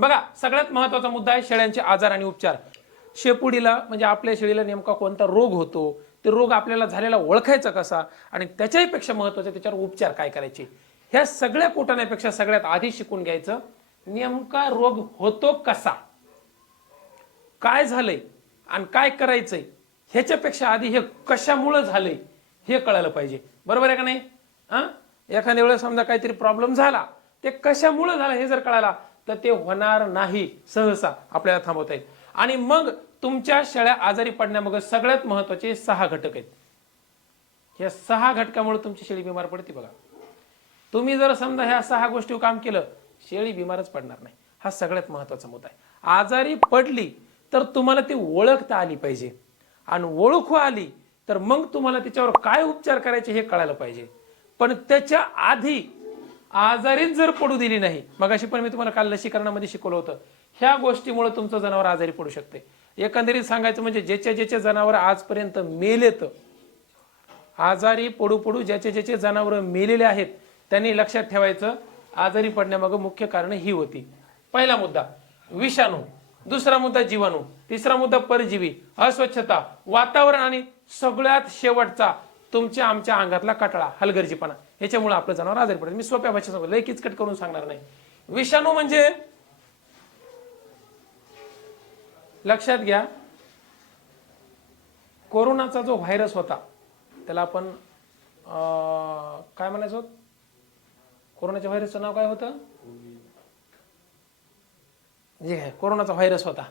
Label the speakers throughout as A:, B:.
A: बघा सगळ्यात महत्त्वाचा मुद्दा आहे शेळ्यांचे आजार आणि उपचार. शेपुडीला म्हणजे आपल्या शेळीला नेमका कोणता रोग होतो? ते रोग आपल्याला झालेला ओळखायचा कसा? आणि त्याच्याही पेक्षा महत्वाचं त्याच्यावर उपचार काय करायचे? ह्या सगळ्या कोटाण्यापेक्षा सगळ्यात आधी शिकून घ्यायचं नेमका रोग होतो कसा? काय झालंय? आणि काय करायचंय? ह्याच्यापेक्षा आधी हे कशामुळं झालंय? हे कळायला पाहिजे. बरोबर आहे का नाही? हा? एखाद्या वेळेस समजा काहीतरी प्रॉब्लेम झाला ते कशामुळं झाला हे जर कळाला तर ते होणार नाही सहसा आपल्याला थांबवता येईल. आणि मग तुमच्या शेळ्या आजारी पडण्यामागे सगळ्यात महत्त्वाचे सहा घटक आहेत. या सहा घटकामुळे तुमची शेळी बिमार पडते बघा. तुम्ही जर समजा ह्या सहा गोष्टीवर काम केलं शेळी बिमारच पडणार नाही. हा सगळ्यात महत्त्वाचा मुद्दा आहे. आजारी पडली तर तुम्हाला ती ओळखता आली पाहिजे. आणि ओळखू आली तर मग तुम्हाला त्याच्यावर काय उपचार करायचे हे कळायला पाहिजे. पण त्याच्या आधी आजारीच जर पडू दिली नाही मगाशी पण मी तुम्हाला काल लसीकरणामध्ये शिकवलं होतं ह्या गोष्टीमुळे तुमचं जनावर आजारी पडू शकते. एकंदरीत सांगायचं म्हणजे ज्याच्या ज्याच्या जनावर आजपर्यंत मेलेत आजारी पडू पडू ज्याचे ज्याचे जनावर मेलेले आहेत त्यांनी लक्षात ठेवायचं आजारी पडण्यामागं मुख्य कारण ही होती. पहिला मुद्दा विषाणू. दुसरा मुद्दा जीवाणू. तिसरा मुद्दा परजीवी. अस्वच्छता वातावरण आणि सगळ्यात शेवटचा तुमच्या आमच्या अंगातला कटळा हलगर्जीपणा. याच्यामुळे आपलं जनावर आजारी पडतं. मी सोप्या भाषेत सांगतो लय किचकट करून सांगणार नाही. विषाणू म्हणजे? लक्षात घ्या कोरोनाचा जो व्हायरस होता त्याला आपण काय म्हणायचो? कोरोनाच्या व्हायरसचं नाव काय होतं? जे आहे कोरोनाचा व्हायरस होता.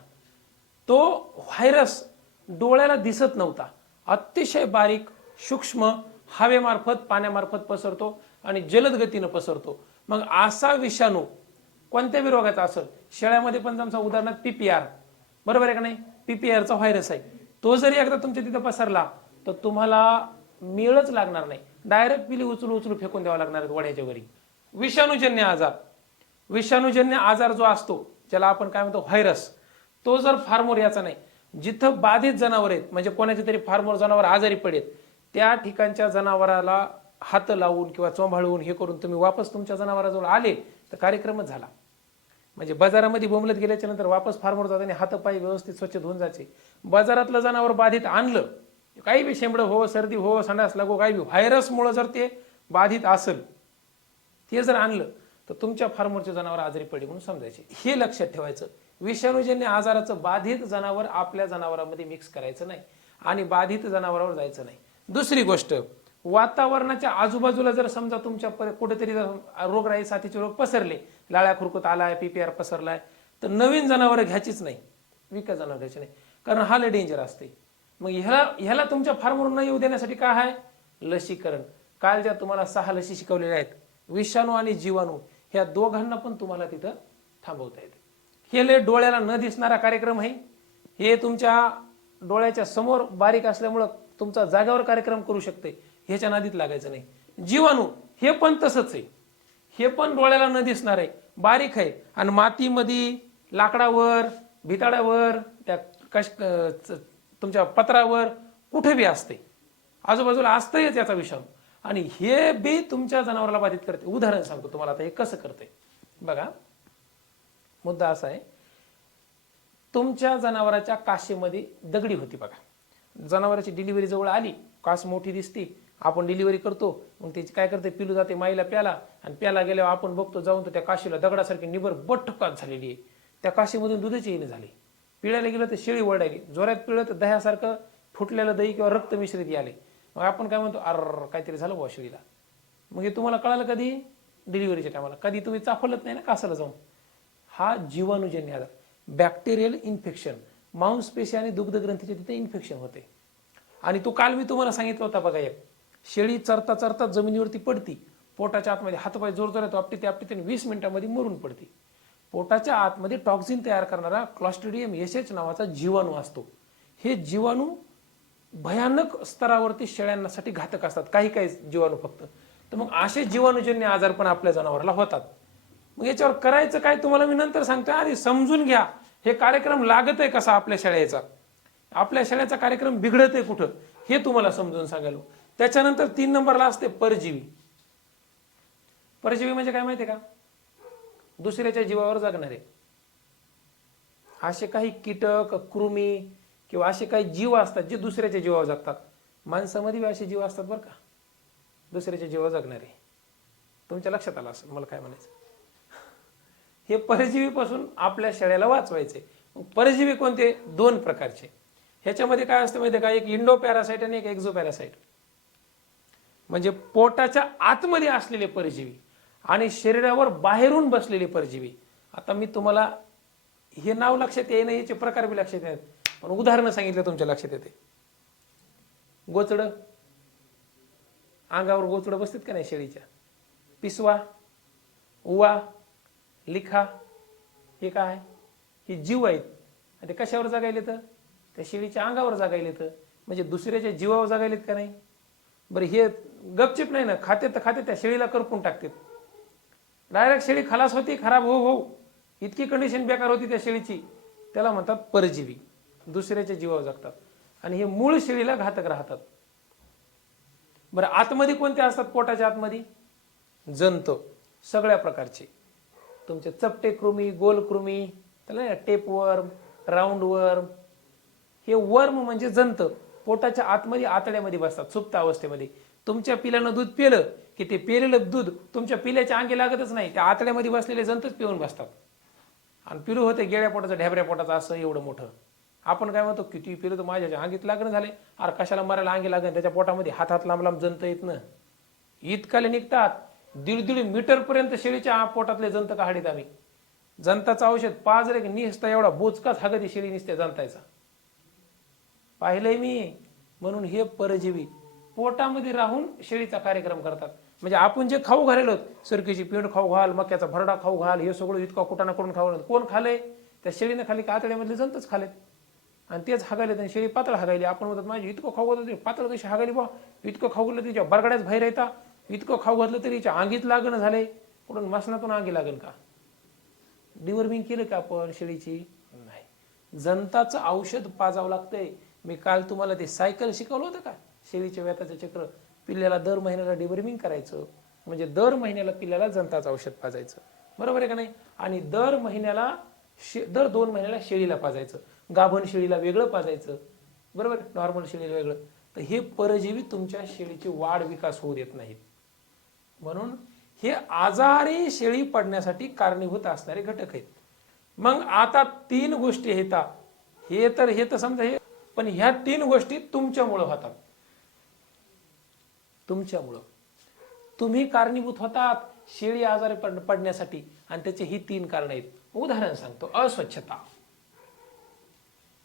A: तो व्हायरस डोळ्याला दिसत नव्हता. अतिशय बारीक सूक्ष्म हवेमार्फत पाण्यामार्फत पसरतो आणि जलद गतीनं पसरतो. मग असा विषाणू कोणत्या बी रोगाचा असेल? शेळ्यामध्ये पण तुमचा उदाहरणार्थ पीपीआर बरोबर आहे का नाही? पीपीआरचा व्हायरस आहे. तो जरी एकदा तुमच्या तिथं पसरला तर तुम्हाला मिळच लागणार नाही. डायरेक्ट पिली उचलू उचलू फेकून द्यावा लागणार आहेत वड्याच्या वरी. विषाणूजन्य आजार. विषाणूजन्य आजार जो असतो ज्याला आपण काय म्हणतो व्हायरस तो जर फार्मोर याचा नाही जिथं बाधित जनावर आहेत म्हणजे कोणाचे तरी फार्मोर जनावर आजारी पडेत त्या ठिकाणच्या जनावराला हात लावून किंवा चोंभाळून हे करून तुम्ही वापस तुमच्या जनावराजवळ आले तर कार्यक्रमच झाला. म्हणजे बाजारामध्ये बोंबलत गेल्याच्यानंतर वापस फार्मवर जाताना हातपाय व्यवस्थित स्वच्छ धुवून जायचे. बाजारातलं जनावर बाधित आणलं काही बी शेंबडं हो सर्दी हो संडास लागो काही बी व्हायरसमुळं जर ते बाधित असेल ते जर आणलं तर तुमच्या फार्मरचे जनावर आजारी पडले म्हणून समजायचे. हे लक्षात ठेवायचं. विषाणूजन्य आजाराचं बाधित जनावर आपल्या जनावरांमध्ये मिक्स करायचं नाही आणि बाधित जनावरावर जायचं नाही. दुसरी गोष्ट वातावरणाच्या आजूबाजूला जर समजा तुमच्या पर- कुठेतरी जर रोगराई साथीचे रोग पसरले लाळ्या खुरकत आलाय पीपीआर पसरलाय तर नवीन जनावरं घ्यायचीच नाही विकत जनावर घ्यायची नाही कारण हा लय डेंजर असते. मग ह्याला ह्याला तुमच्या फार्मवरून न येऊ देण्यासाठी काय आहे? लसीकरण. काल ज्या तुम्हाला सहा लसी शिकवलेल्या आहेत विषाणू आणि जीवाणू ह्या दोघांना पण तुम्हाला तिथं थांबवता येते. हे लय डोळ्याला न दिसणारा कार्यक्रम आहे. हे तुमच्या डोळ्याच्या समोर बारीक असल्यामुळं तुमचा जागावर कार्यक्रम करू शकते ह्याच्या नादीत लागायचं नाही. जीवाणू हे पण तसंच आहे. हे पण डोळ्याला न दिसणार आहे बारीक आहे. आणि मातीमध्ये लाकडावर भिताडावर त्या कश तुमच्या पत्रावर कुठे बी असते. आजूबाजूला असतंयच याचा विषाणू. आणि हे बी तुमच्या जनावराला बाधित करते. उदाहरण सांगतो तुम्हाला आता हे कसं करते. बघा. मुद्दा असा आहे. तुमच्या जनावराच्या काशीमध्ये दगडी होती बघा. जनावराची डिलिव्हरी जवळ आली कास मोठी दिसती आपण डिलिव्हरी करतो मग त्याची काय करते पिलू जाते माईला प्याला आणि प्याला गेल्यावर आपण बघतो जाऊन तर त्या काशीला दगडासारखी निबर बट्टकात झालेली आहे. त्या काशीमधून दुधाची येणे झाली. पिळायला गेलं तर शेळी वरडायली जोरात पिळलं तर दह्यासारखं फुटलेलं दही किंवा रक्त मिश्रित आले मग आपण काय म्हणतो अर काहीतरी झालं बुवा शेळीला. मग हे तुम्हाला कळालं कधी? डिलिव्हरीच्या टायमाला कधी तुम्ही चाफलत नाही ना कासाला जाऊन? हा जीवाणूजन्य आजार. बॅक्टेरियल इन्फेक्शन मांसपेशी आणि दुग्धग्रंथीचे तिथे इन्फेक्शन होते. आणि तो काल मी तुम्हाला सांगितलं होता बघा एक. शेळी चरता चरता जमिनीवरती पडती. पोटाच्या आतमध्ये हातपाय जोर येतो आपटी ते आपटी आणि वीस मिनिटांमध्ये मरून पडती. पोटाच्या आतमध्ये टॉक्झिन तयार करणारा क्लॉस्ट्रिडियम एस एच नावाचा जीवाणू असतो. हे जीवाणू भयानक स्तरावरती शेळ्यांसाठी घातक असतात. काही काही जीवाणू फक्त. तर मग असे जीवाणूजन्य आजार पण आपल्या जनावराला होतात. मग याच्यावर करायचं काय तुम्हाला मी नंतर सांगतो आधी समजून घ्या. हे कार्यक्रम लागत आहे कसा आपल्या शाळेचा? आपल्या शाळेचा कार्यक्रम बिघडत आहे कुठं? हे तुम्हाला समजून सांगायलो. त्याच्यानंतर तीन नंबरला असते परजीवी. परजीवी म्हणजे काय माहिती का? दुसऱ्याच्या जीवावर जगणारे. असे काही कीटक कृमी किंवा असे काही जीव असतात जे दुसऱ्याच्या जीवावर जगतात. माणसामध्ये असे जीव असतात बरं का. दुसऱ्याच्या जीवावर जगणारे. तुमच्या लक्षात आलं असं मला काय म्हणायचं? हे परजीवीपासून आपल्या शेळ्याला वाचवायचे. परजीवी कोणते? दोन प्रकारचे. ह्याच्यामध्ये काय असतं माहिती आहे का? एक इंडो पॅरासाईट आणि एक एक्झो पॅरासाईट म्हणजे पोटाच्या आतमध्ये असलेले परजीवी आणि शरीरावर बाहेरून बसलेले परजीवी. आता मी तुम्हाला हे नाव लक्षात येईन याचे प्रकार बी लक्षात येत पण उदाहरणं सांगितलं तुमच्या लक्षात येते. गोचड. अंगावर गोचड बसतात का नाही शेळीच्या? पिसवा उवा लिखा. हे काय? हे जीव आहेत. आणि ते कशावर जगायले तर त्या शेळीच्या अंगावर जगायले तर म्हणजे दुसऱ्याच्या जीवावर जगायलेत का नाही? बरं हे गपचिप नाही ना? खाते तर खाते त्या शेळीला करपून टाकतात. डायरेक्ट शेळी खलास होती खराब हो हो. इतकी कंडिशन बेकार होती त्या शेळीची. त्याला म्हणतात परजीवी. दुसऱ्याच्या जीवावर जगतात. आणि हे मूळ शेळीला घातक राहतात. बरं आतमध्ये कोणते असतात? पोटाच्या आतमध्ये? जंत. सगळ्या प्रकारचे. तुमचे चपटे कृमी गोल कृमी त्याला टेप वर्म राऊंड वर्म हे वर्म म्हणजे जंत. पोटाच्या आतमध्ये आतड्यामध्ये बसतात सुप्त अवस्थेमध्ये. तुमच्या पिल्यानं दूध पिलं की ते पेलेलं दूध तुमच्या पिल्याच्या अंगी लागतच नाही. त्या आतड्यामध्ये बसलेले जंतच पिऊन बसतात. आणि पिलू होते गेळ्या पोटाचं ढेबऱ्या पोटाचं असं एवढं मोठं. आपण काय म्हणतो किती पिलं तर माझ्याच्या अंगीत लागणं झाले. अरे कशाला मरायला अंगी लागण त्याच्या पोटामध्ये हात हात लांब लांब जंत येत ना. इतकाले निघतात. दीड दीड मीटर पर्यंत शेळीच्या पोटातले जंत काढीत आम्ही. जंताचं औषध पाच रेक निसता एवढा बोचकाच हागती शेळी निसते जंतायचा. पाहिलंय मी म्हणून हे परजीवी पोटामध्ये राहून शेळीचा कार्यक्रम करतात. म्हणजे आपण जे खाऊ घालेलो सरकीची पेंड खाऊ घाल मक्याचा भरडा खाऊ घाल हे सगळं इतका कुटाणा करून खाऊ कोण खाले त्या शेळीने खाली कातड्यामधले जंतच खालेत. आणि तेच हागायले आणि शेळी पातळ हागायली. आपण म्हणतात माझी इतकं खाऊ घातलं पातळ कशी हागायली बा इतकं खाऊ घातलं तिच्या बरगड्याच बाहेर राहता इतकं खाऊ घातलं तरी हिच्या अंगीत लागणं झाले कुठून मसनातून आगी लागण का? डिवर्मिंग केलं का आपण शेळीची? नाही. जनताचं औषध पाजावं लागतंय. मी काल तुम्हाला ते सायकल शिकवलं होतं का? शेळीच्या व्यताचं चक्र. पिल्ल्याला दर महिन्याला डिवर्मिंग करायचं. म्हणजे दर महिन्याला पिल्ल्याला जनताचं औषध पाजायचं. बरोबर आहे का नाही? आणि दर महिन्याला शे दर दोन महिन्याला शेळीला पाजायचं. गाभण शेळीला वेगळं पाजायचं. बरोबर? नॉर्मल शेळीला वेगळं. तर हे परजीवी तुमच्या शेळीची वाढ विकास होऊ देत नाहीत. म्हणून हे आजारी शेळी पडण्यासाठी कारणीभूत असणारे घटक आहेत. मग आता तीन गोष्टी येतात हे तर हे तर समजा हे पण ह्या तीन गोष्टी तुमच्यामुळं होतात. तुमच्यामुळं. तुम्ही कारणीभूत होतात शेळी आजारी पडण्यासाठी. आणि त्याचे ही तीन कारण आहेत. उदाहरण सांगतो. अस्वच्छता.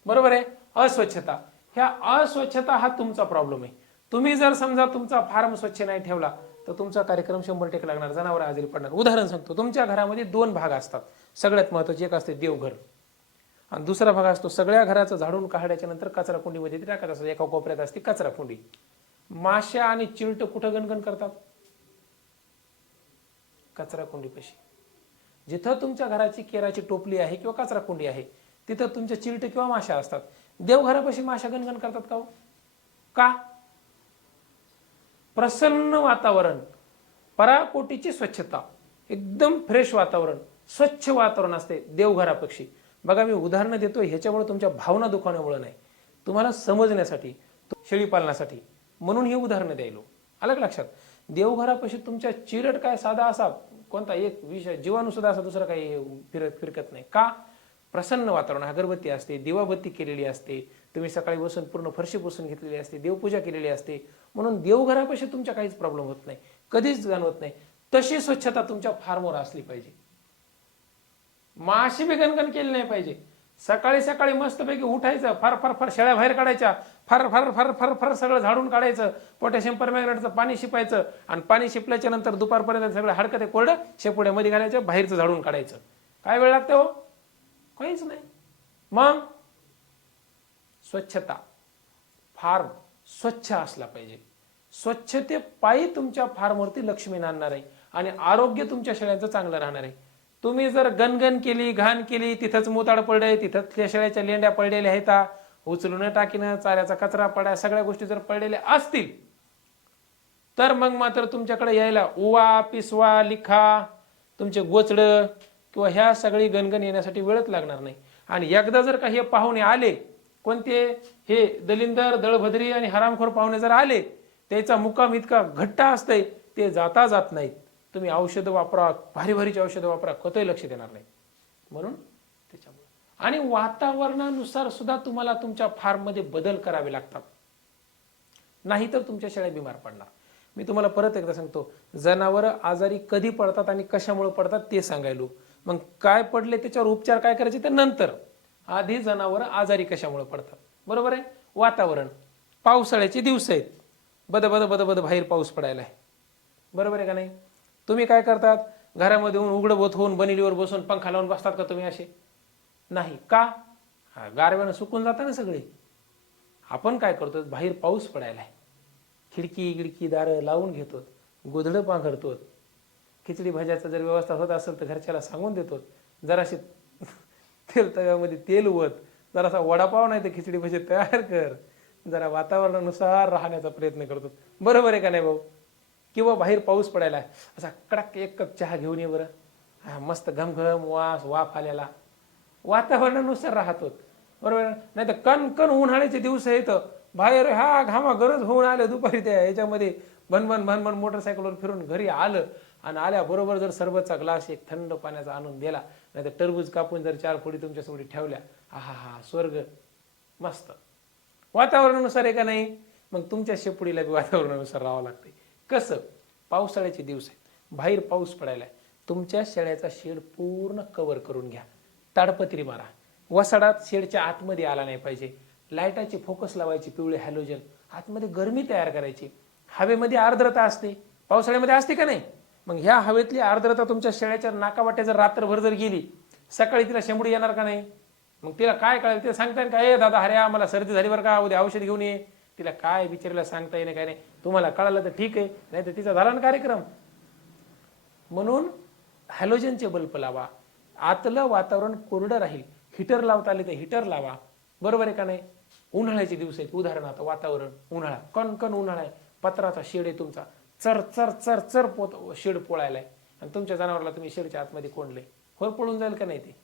A: बरोबर आहे? अस्वच्छता. ह्या अस्वच्छता हा तुमचा प्रॉब्लेम आहे. तुम्ही जर समजा तुमचा फार्म स्वच्छ नाही ठेवला तर तुमचा कार्यक्रम शंभर टक्के लागणार जनावर आजारी पडणार. उदाहरण सांगतो तुमच्या घरामध्ये दोन भाग असतात. सगळ्यात महत्त्वाचे एक असते देवघर. आणि दुसरा भाग असतो सगळ्या घराचं झाडून काढल्याच्या नंतर कचरा कुंडीमध्ये ते टाकत असतात. एका कोपऱ्यात असते कचरा कुंडी. माश्या आणि चिलट कुठं गणगण करतात? कचरा कुंडीपाशी. जिथं तुमच्या घराची केराची टोपली आहे किंवा कचरा कुंडी आहे तिथं तुमच्या चिलट किंवा माशा असतात. देवघरापाशी माशा गणगण करतात का हो? का? प्रसन्न वातावरण पराकोटीची स्वच्छता एकदम फ्रेश वातावरण स्वच्छ वातावरण असते देवघरापेक्षी. बघा मी उदाहरणं देतो ह्याच्यामुळे तुमच्या भावना दुखावण्यामुळे नाही. तुम्हाला समजण्यासाठी शेळी पालनासाठी. म्हणून ही उदाहरणं द्यायलो. अलग लक्षात? देवघरापाशी तुमच्या चिरट काय साधा असा कोणता एक विषय जीवाणू सुद्धा असा दुसरा काही फिरत फिरकत नाही. का? प्रसन्न वातावरण अगरबत्ती असते दिवाबत्ती केलेली असते तुम्ही सकाळी बसून पूर्ण फरशी पुसून घेतलेली असते देवपूजा केलेली असते. म्हणून देवघरापाशी तुमच्या काहीच प्रॉब्लेम होत नाही. कधीच जाणवत नाही. तशी स्वच्छता तुमच्या फार्मवर असली पाहिजे. माशी बी गणगण केली नाही पाहिजे. सकाळी सकाळी मस्तपैकी उठायचं फार फार फार शेळ्या बाहेर काढायच्या फार फार फार फार फार सगळं झाडून काढायचं पोटॅशियम परमॅग्नेटचं पाणी शिपायचं आणि पाणी शिपल्याच्या नंतर दुपारपर्यंत सगळं हाडकं ते कोरडं शेपुड्यामध्ये घालायचं बाहेरचं झाडून काढायचं. काय वेळ लागते हो? काहीच नाही. मग स्वच्छता. फार्म स्वच्छ असला पाहिजे. स्वच्छते पायी तुमच्या फार्मवरती लक्ष्मी नांदणार आहे आणि आरोग्य तुमच्या शेळ्यांचं चांगलं राहणार आहे. तुम्ही जर गणगण केली घाण केली तिथंच मोताड पडले तिथंच त्या शेळ्याच्या लेंड्या पडलेल्या आहेत उचलून टाकीनं चाऱ्याचा कचरा पडा सगळ्या गोष्टी जर पडलेल्या असतील तर मग मात्र तुमच्याकडे यायला उवा पिसवा लिखा तुमचे गोचड किंवा ह्या सगळी गणगण येण्यासाठी वेळच लागणार नाही. आणि एकदा जर का हे पाहुणे आले कोणते हे दलिंदर दळभद्री आणि हरामखोर पाहुणे जर आले त्याचा मुकाम इतका घट्टा असतंय ते जाता जात नाहीत. तुम्ही औषधं वापरा भारी भारीची औषधं वापरा कतही लक्ष देणार नाही म्हणून त्याच्यामुळे. आणि वातावरणानुसार सुद्धा तुम्हाला तुमच्या फार्ममध्ये बदल करावे लागतात. नाही तर तुमच्या शेळ्या बिमार पडणार. मी तुम्हाला परत एकदा सांगतो जनावर आजारी कधी पडतात आणि कशामुळे पडतात ते सांगायलो. मग काय पडले त्याच्यावर उपचार काय करायचे ते नंतर. आधी जनावरं आजारी कशामुळे पडतात? बरोबर आहे? वातावरण. पावसाळ्याचे दिवस आहेत. बद बद बद बद बाहेर पाऊस पडायला आहे. बरोबर आहे का नाही? तुम्ही काय करतात? घरामध्ये येऊन उघडं बोत होऊन बनिलीवर बसून पंखा लावून बसतात का तुम्ही असे? नाही. का? हा, गारव्यानं सुकून जाता ना सगळे. आपण काय करतो? बाहेर पाऊस पडायला आहे. खिडकी गिडकी दारं लावून घेतो गोधडं पांघरतो खिचडी भाज्याचा जर व्यवस्था होत असेल तर घरच्याला सांगून देतो जराशी तेल तव्यामध्ये तेल वत जरासा वडापाव नाही तर खिचडी भजी तयार कर. जरा वातावरणानुसार राहण्याचा प्रयत्न करतो. बरोबर आहे का नाही भाऊ? किंवा बाहेर पाऊस पडायला आहे असा कडक एक कप चहा घेऊन ये बरं. हा मस्त घमघम वास वाफ आलेला. वातावरणानुसार राहतो बरोबर? नाही तर कण कण उन्हाळ्याचे दिवस आहेत. बाहेर हा घामा गरज होऊन आलं दुपारी त्या ह्याच्यामध्ये. भनभन भनभन मोटरसायकलवर फिरून घरी आलं. आणि आल्याबरोबर जर सरबतचा ग्लास एक थंड पाण्याचा आणून दिला नाही तर टरबूज कापून जर चार फोडी तुमच्यासमोर ठेवल्या हा हा स्वर्ग. मस्त. वातावरणानुसार आहे का नाही? मग तुमच्या शेपुडीला बी वातावरणानुसार राहावं लागते कसं? पावसाळ्याचे दिवस आहेत. बाहेर पाऊस पडायला तुमच्या शेळ्याचा शेड पूर्ण कवर करून घ्या. ताडपत्री मारा. वसाडात शेडच्या आतमध्ये आला नाही पाहिजे. लाईटाची फोकस लावायची पिवळे हॅलोजन आतमध्ये गरमी तयार करायची. हवेमध्ये आर्द्रता असते. पावसाळ्यामध्ये असते का नाही? मग ह्या हवेतली आर्द्रता तुमच्या शेळ्याच्या नाकावाट्या जर रात्रभर जर गेली सकाळी तिला शेंबडी येणार का नाही? मग तिला काय कळेल? ते सांगता येईल का ए दादा अरे आम्हाला सर्दी झाली बरं का उद्या औषध घेऊन ये. तिला काय विचारायला सांगता येईल काय नाही? तुम्हाला कळालं तर ठीक आहे नाही तर तिचा झाला ना कार्यक्रम. म्हणून हॅलोजनचे बल्ब लावा. आतलं वातावरण कोरडं राहील. हिटर लावता आले तर हिटर लावा. बरोबर आहे का नाही? उन्हाळ्याचे दिवस आहेत उदाहरणार्थ वातावरण उन्हाळा कणकण उन्हाळा आहे. पत्राचा शेड आहे तुमचा. चर चर चर चर पोत शेड पोळायला आहे आणि तुमच्या जनावरला तुम्ही शेडच्या आतमध्ये कोंडले. होर पळून जाईल का नाही ते?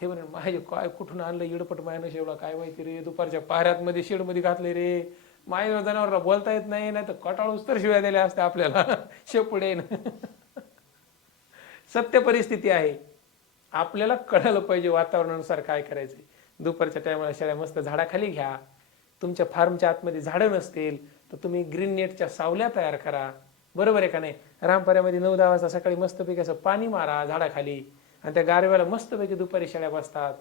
A: ते म्हणे माझे काय कुठून आणलं? इडपट मायनं शेवला काय माहिती रे? दुपारच्या पाऱ्यात मध्ये शेडमध्ये घातले रे. माझ्या जनावरला बोलता येत नाही नाही तर कटाळूच तर शिवाय दिल्या असत्या आपल्याला. शेपुडे सत्य परिस्थिती आहे. आपल्याला कळालं पाहिजे वातावरणानुसार काय करायचं दुपारच्या टायमाला शेळ्या मस्त झाडाखाली घ्या. तुमच्या फार्मच्या आतमध्ये झाडं नसतील तर तुम्ही ग्रीन नेटच्या सावल्या तयार करा. बरोबर आहे का नाही? रामपऱ्यामध्ये नऊ दहा वाजता सकाळी मस्तपैकी असं पाणी मारा झाडाखाली. आणि त्या गारव्याला मस्तपैकी दुपारी शेळ्या बसतात.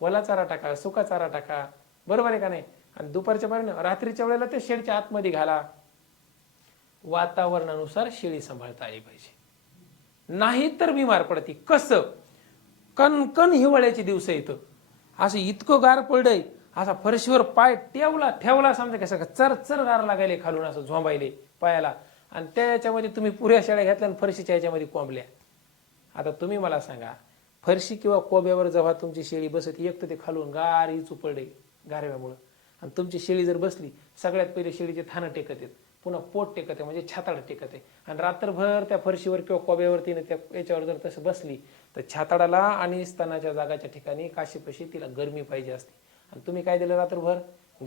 A: वला चारा टाका सुका चारा टाका. बरोबर आहे का नाही? आणि दुपारच्या पर्यंत रात्रीच्या वेळेला ते शेडच्या आतमध्ये घाला. वातावरणानुसार शेळी सांभाळता आली पाहिजे. नाही तर बिमार पडते. कसं? कणकण हिवाळ्याचे दिवस येतं असं इतकं गार पडलंय. असा फरशीवर पाय ठेवला ठेवला समजा कसं का चर चर गार लागायले खालून असं झोंबायले पायाला. आणि त्या याच्यामध्ये तुम्ही पुऱ्या शेळ्या घेतल्या आणि फरशीच्या याच्यामध्ये कोंबल्या. आता तुम्ही मला सांगा फरशी किंवा कोब्यावर जेव्हा तुमची शेळी बसत एक तर ते खालून गार इचू पडले गारव्यामुळं. आणि तुमची शेळी जर बसली सगळ्यात पहिले शेळीचे थानं टेकत आहेत पुन्हा पोट टेकत आहे म्हणजे छाताड टेकत आहे. आणि रात्रभर त्या फरशीवर किंवा कोब्यावरती त्या याच्यावर जर तसं बसली तर छाताडाला आणि स्तनाच्या जागाच्या ठिकाणी काशीपशी तिला गरमी पाहिजे असते. आणि तुम्ही काय दिलं रात्रभर?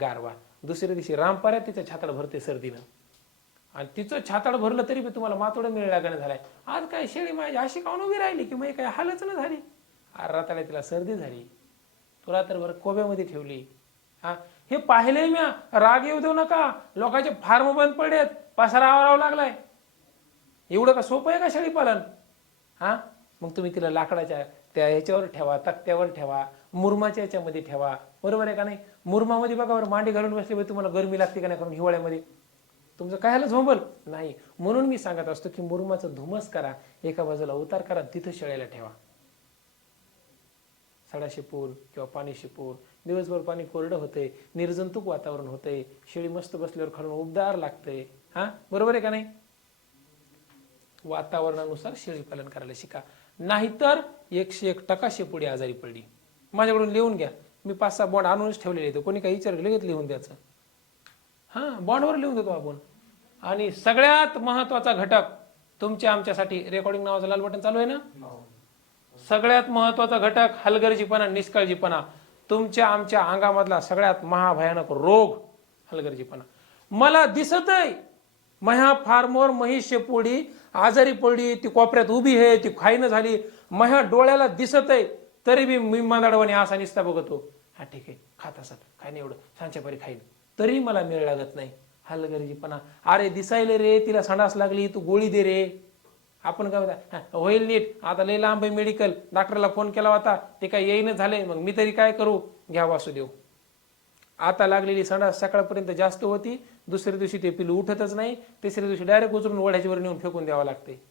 A: गारवा. दुसऱ्या दिवशी रामपाऱ्यात तिचं छाताड भरते सर्दीनं. आणि तिचं छाताड भरलं तरी बी तुम्हाला मातोडं मिळ लागणं झालाय. आज काय शेळी माझी अशी काऊन उभी राहिली की मग काय हालच ना झाली? अरे राताला तिला सर्दी झाली. तू रात्रभर कोब्यामध्ये ठेवली. हा? हे पाहिलंय म्या. राग येऊ देऊ नका. लोकांचे फार्म बंद पडलेत. पसारा आवरावा लागलाय. एवढं का सोपं आहे का शेळी पालन हा? मग तुम्ही तिला लाकडाच्या त्या ह्याच्यावर ठेवा तक्त्यावर ठेवा मुरमाच्या याच्यामध्ये ठेवा. बरोबर आहे का नाही? मुरमामध्ये बघा बरं मांडी घालून बसले तुम्हाला गरमी लागते का नाही कारण हिवाळ्यामध्ये? तुमचं काय झालं झोंबल? नाही. म्हणून मी सांगत असतो की मुरमाचं धुमस करा एका बाजूला उतार करा तिथं शेळ्याला ठेवा. सडा शिपून किंवा पाणी शिपून दिवसभर पाणी कोरडं होतंय निर्जंतुक वातावरण होतंय शेळी मस्त बसल्यावर खालून उबदार लागतंय. हा? बरोबर आहे का नाही? वातावरणानुसार शेळी पालन करायला शिका. नाहीतर एकशे एक टका शेपुडी आजारी पडली. माझ्याकडून लिहून घ्या. मी पाच सहा बॉन्ड आणूनच ठेवलेले आहेत. कोणी काही विचारलं लगेच लिहून द्यायचं. हा बॉन्डवर लिहून देतो आपण. आणि सगळ्यात महत्त्वाचा घटक तुमच्या आमच्यासाठी रेकॉर्डिंग नावाचं लाल बटन चालू आहे ना? सगळ्यात महत्त्वाचा घटक हलगर्जीपणा निष्काळजीपणा. तुमच्या आमच्या अंगामधला सगळ्यात महाभयानक रोग हलगर्जीपणा. मला दिसत आहे मह्या फार्मोर म्हैस शेपोडी आजारी पडली ती कोपऱ्यात उभी आहे ती खाईनं झाली. मह्या डोळ्याला दिसत आहे तरी बी मी मांदाडवानी असा निसता बघतो. हा ठीक आहे खात असत काय नाही एवढं सांच्या परी खाईन. तरी मला मेळ लागत नाही. हलगर्जीपणा. अरे दिसायले रे तिला संडास लागली तू गोळी दे रे. आपण काय म्हणता, होईल नीट. आता लय लांब आहे मेडिकल. डॉक्टरला फोन केला होता ते काय येईन झाले मग मी तरी काय करू? घ्या वासुदेव. आता लागलेली संडास सकाळपर्यंत जास्त होती दुसऱ्या दिवशी ते पिलू उठतच नाही. तिसऱ्या दिवशी डायरेक्ट उचलून ओढ्याच्यावर नेऊन फेकून द्यावं लागते.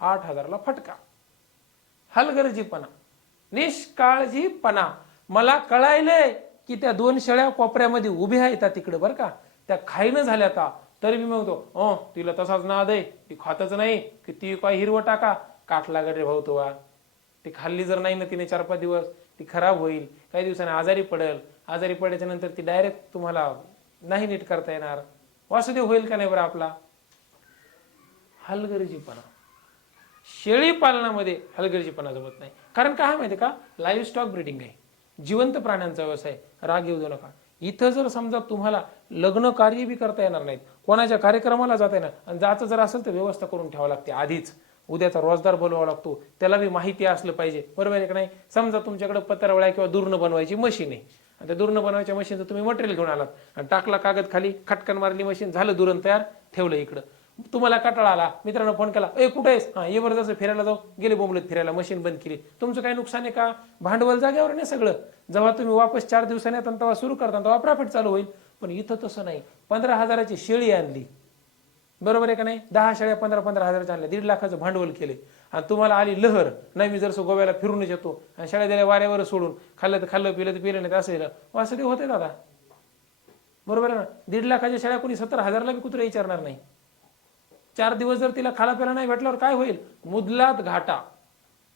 A: आठ हजारला फटका. हलगर्जीपणा. निष्काळजीपणा. मला कळायलंय की त्या दोन शेळ्या कोपऱ्यामध्ये उभ्या आहेत तिकडे बरं का. त्या खाईनं झाल्या का? तरी मी म्हणतो अ तिला तसाच नाद आहे. ती खातच नाही. की ती काय हिरवं टाका. काठला लागत रे भाऊ तो वा ती खाल्ली जर नाही ना तिने चार पाच दिवस ती खराब होईल. काही दिवसांनी आजारी पडेल. आजारी पडल्याच्या नंतर ती डायरेक्ट तुम्हाला नाही नीट करता येणार. वासुदेव होईल का नाही बरं आपला? हलगर्जीपणा. शेळी पालनामध्ये हलगर्जीपणा जमत नाही. कारण काय माहिती का? लाईव्ह स्टॉक ब्रीडिंग आहे. जिवंत प्राण्यांचा व्यवसाय. राग येऊ देऊ नका. इथं जर समजा तुम्हाला लग्न कार्य बी करता येणार नाहीत कोणाच्या कार्यक्रमाला जाता येणार आणि जायचं जर असेल तर व्यवस्था करून ठेवावं लागते आधीच. उद्याचा रोजदार बोलवावा लागतो. त्याला बी माहिती असलं पाहिजे. बरोबर आहे का नाही? समजा तुमच्याकडे पत्रावळ्या किंवा दुर्ण बनवायची मशीन आहे. आणि त्या दुर्ण बनवायच्या मशीनचं तुम्ही मटेरियल घेऊन आलात. आणि टाकला कागद खाली खटकन मारली मशीन झालं दुरण तयार ठेवलं इकडं. तुम्हाला कटाळा आला. मित्रांनो फोन केला ए कुठे आहेस? हा येवर जसं फिरायला जाऊ. गेले बोंबलेत फिरायला मशीन बंद केली. तुमचं काही नुकसान आहे का? भांडवल जागेवर नाही सगळं. जेव्हा तुम्ही वापस चार दिवसांनी येतात तेव्हा सुरू करता तेव्हा प्रॉफिट चालू होईल. पण इथं तसं नाही. पंधरा हजाराची शेळी आणली. बरोबर आहे का नाही? दहा शेळ्या पंधरा पंधरा हजाराच्या आणल्या. दीड लाखाचं भांडवल केले आणि तुम्हाला आली लहर. नाही मी जर गोव्याला फिरूनच येतो आणि शेळ्या दिल्या वाऱ्यावर सोडून खाल्लं तर खाल्लं पिलं तर पिलं नाही तर असं ते होते दादा. बरोबर आहे ना? दीड लाखाच्या शाळा कोणी सत्तर हजारला बी कुत्रे विचारणार नाही. चार दिवस जर तिला खाला प्याला नाही भेटल्यावर काय होईल? मुदलात घाटा.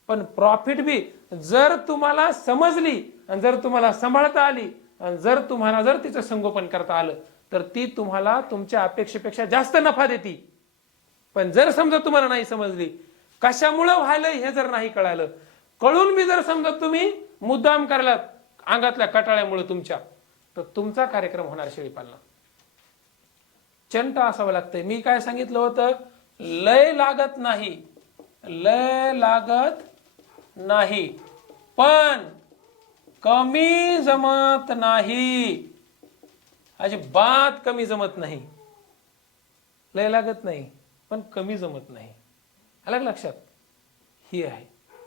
A: पण प्रॉफिट बी जर तुम्हाला समजली आणि जर तुम्हाला सांभाळता आली आणि जर तुम्हाला जर तिचं संगोपन करता आलं तर ती तुम्हाला तुमच्या अपेक्षेपेक्षा जास्त नफा देते. पण जर समजा तुम्हाला नाही समजली कशामुळं व्हायलं हे जर नाही कळालं? कळून मी जर समजा तुम्ही मुद्दाम करायला अंगातल्या कटाळ्यामुळे तुमच्या तर तुमचा कार्यक्रम होणार शेळीपालना. चंट असावं लागतंय. मी काय सांगितलं होतं? लय लागत नाही. लय लागत नाही. पण कमी जमत नाही. अजिबात कमी जमत नाही. लय लागत नाही पण कमी जमत नाही. अलग लक्षात. हे आहे.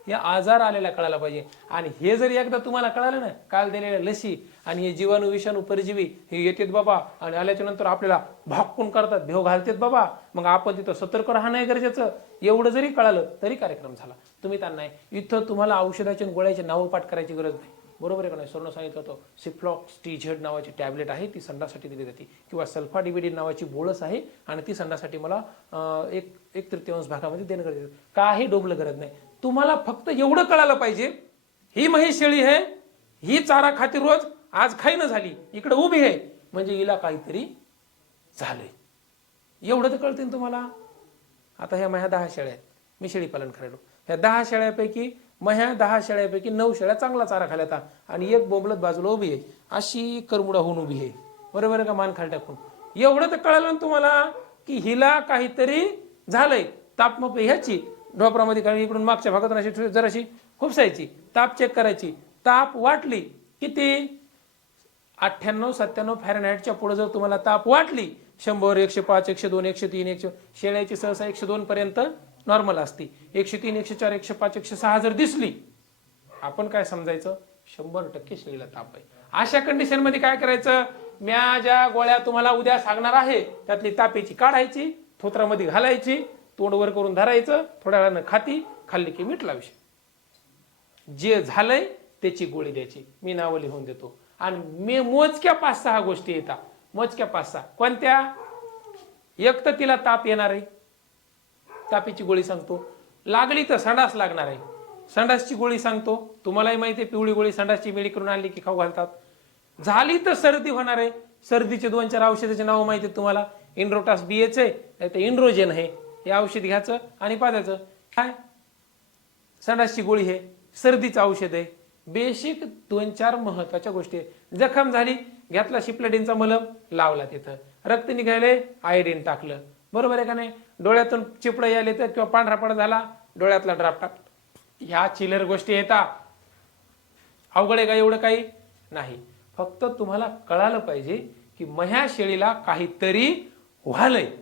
A: हे आजार आलेला कळायला पाहिजे. आणि हे जर एकदा तुम्हाला कळालं ना काल दिलेल्या लसी आणि हे जीवाणू विषाणू परजीवी हे येतात बाबा आणि आल्याच्यानंतर आपल्याला भाकून करतात भेव घालतात बाबा. मग आपण तिथं सतर्क राहणं गरजेचं. एवढं जरी कळालं तरी कार्यक्रम झाला. तुम्ही त्यांना इथं तुम्हाला औषधाचे गोळ्याचे नावं पाठ करायची गरज नाही. बरोबर आहे का नाही? स्वर्ण सांगितलं होतं सिफ्लॉक्स टीझेड नावाची टॅबलेट आहे ती संडासाठी दिली जाते. किंवा सल्फा डिबिडीन नावाची बोळस आहे आणि ती संडासाठी मला एक एक तृतीयांश भागामध्ये देणं गरजेचं काही डोबलं गरज नाही. तुम्हाला फक्त एवढं कळालं पाहिजे ही म्हैस शेळी आहे ही चारा खाती रोज आज खाईनं झाली इकडे उभी आहे. म्हणजे हिला काहीतरी झालंय. एवढं तर कळते तुम्हाला? आता ह्या माझ्या दहा शेळ्या आहेत. मी शेळी पालन करायलो. ह्या दहा शेळ्यापैकी मग ह्या दहा शेळ्यापैकी नऊ शेळ्या चांगला चारा खाल्याता आणि एक बोंबलत बाजूला उभी आहे. अशी करमुडा होऊन उभी आहे. बरोबर का? मान खाली टाकून. एवढं तर कळालं ना तुम्हाला की हिला काहीतरी झालंय. तापमाप ह्याची. ढोपरामध्ये काही इकडून मागच्या भागातून अशी जराशी खुपसायची. ताप चेक करायची. ताप वाटली किती? अठ्ठ्याण्णव सत्त्याण्णव फॅरनहाईटच्या पुढे जर तुम्हाला ताप वाटली शंभर एकशे पाच एकशे दोन एकशे तीन एकशे शेळ्याची सहसा एकशे दोन पर्यंत नॉर्मल असते. एकशे तीन एकशे चार एकशे पाच एकशे सहा जर दिसली आपण काय समजायचं? शंभर टक्के शेळीला ताप आहे. अशा कंडिशनमध्ये काय करायचं? म्या ज्या गोळ्या तुम्हाला उद्या सांगणार आहे त्यातली तापेची काढायची थोत्रामध्ये घालायची तोंडवर करून धरायचं थोड्या वेळानं खाती खाल्ली की मीठ विषय जे झालंय त्याची गोळी द्यायची. मी नावं लिहून देतो. आणि मी मोजक्या पाच सहा गोष्टी येतात. मोजक्या पाच सहा. कोणत्या? एक तर तिला ताप येणार आहे. तापीची गोळी सांगतो. लागली तर संडास लागणार आहे. संडासची गोळी सांगतो. तुम्हालाही माहिती आहे पिवळी गोळी संडासची मिळी करून आणली की खाऊ घालतात. झाली तर सर्दी होणार आहे. सर्दीचे दोन चार औषधाचे नाव माहिती आहेत तुम्हाला. इंड्रोटास बीएच आहे नाही तर इंड्रोजेन आहे हे औषध घ्यायचं आणि पाजायचं. काय? संडासची गोळी आहे सर्दीचं औषध आहे. बेसिक दोन चार महत्त्वाच्या गोष्टी आहे. जखम झाली घेतला शिपलेडीनचा मलम लावला तिथं. रक्त निघाले आयडीन टाकलं. बरोबर आहे का नाही? डोळ्यातून चिपडं यायला तर किंवा पांढरा पडा झाला डोळ्यातला ड्राप टाक. ह्या चिलर गोष्टी येतात अवघड आहे का एवढं काही? नाही. फक्त तुम्हाला कळालं पाहिजे की मह्या शेळीला काहीतरी व्हालंय.